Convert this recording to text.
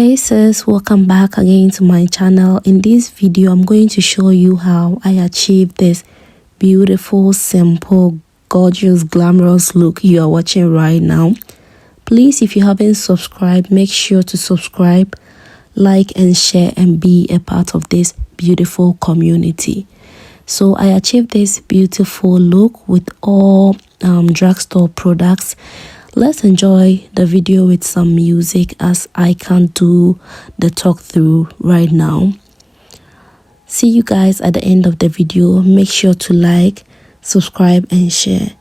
Hey sis, welcome back again to my channel. In this video I'm going to show you how I achieved this beautiful, simple, gorgeous, glamorous look you are watching right now. Please, if you haven't subscribed, make sure to subscribe, like and share and be a part of this beautiful community. So I achieved this beautiful look with all drugstore products. Let's enjoy the video with some music as I can't do the talk through right now. See you guys at the end of the video. Make sure to like, subscribe and share.